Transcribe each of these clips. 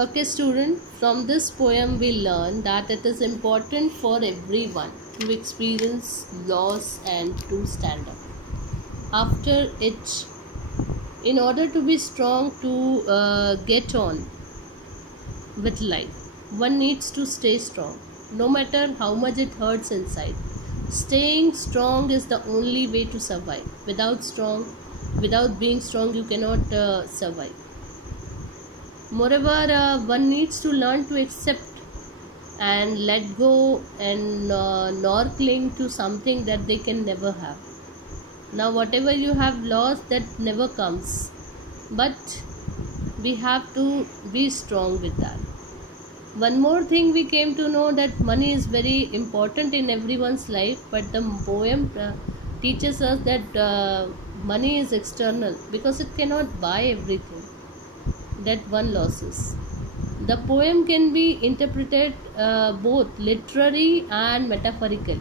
Okay student, from this poem we learn that it is important for everyone to experience loss and to stand up after it in order to be strong to get on with life. One needs to stay strong no matter how much it hurts inside. Staying strong is the only way to survive. Without being strong you cannot survive. Moreover, one needs to learn to accept and let go and nor cling to something that they can never have. Now whatever you have lost, that never comes, but we have to be strong with that. One more thing we came to know, that money is very important in everyone's life, but the poem teaches us that money is external because it cannot buy everything that one loses. The poem can be interpreted both literary and metaphorically.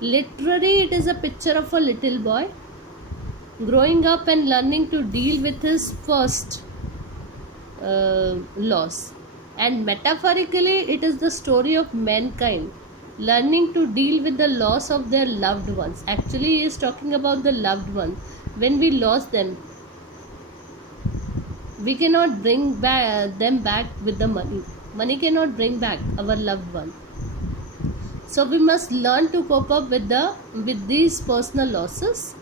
Literary, it is a picture of a little boy growing up and learning to deal with his first loss. And metaphorically, it is the story of mankind learning to deal with the loss of their loved ones. Actually, he is talking about the loved ones. When we lost them, we cannot bring them back with the money. Money cannot bring back our loved one. So we must learn to cope up with these personal losses.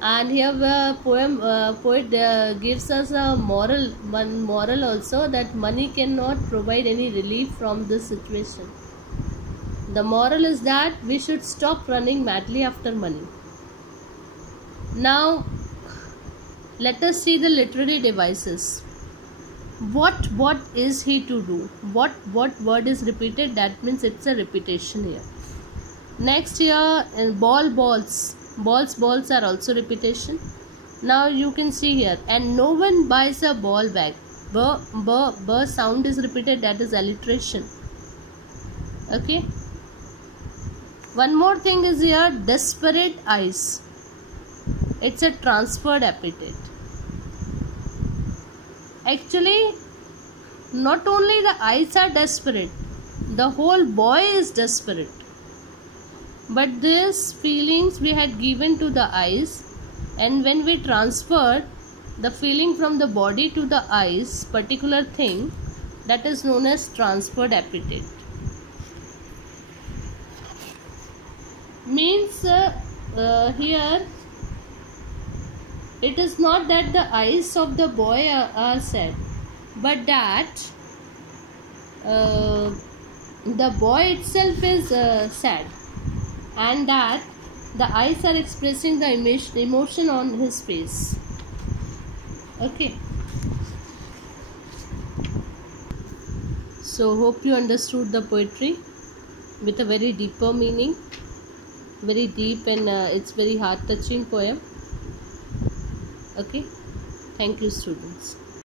And here the poet gives us one moral also, that money cannot provide any relief from this situation. The moral is that we should stop running madly after money. Now let us see the literary devices. What is he to do? What word is repeated? That means it's a repetition here. Next here, balls are also repetition. Now you can see here, and no one buys a ball bag. B sound is repeated, that is alliteration. Okay. One more thing is here, desperate eyes. It's a transferred epithet. Actually, not only the eyes are desperate, the whole boy is desperate. But these feelings we had given to the eyes, and when we transferred the feeling from the body to the eyes, particular thing, that is known as transferred epithet. Means here it is not that the eyes of the boy are sad, but that the boy itself is sad, and that the eyes are expressing the emotion on his face. Okay. So hope you understood the poetry with a very deeper meaning, very deep, and it's very heart touching poem. Okay, thank you students.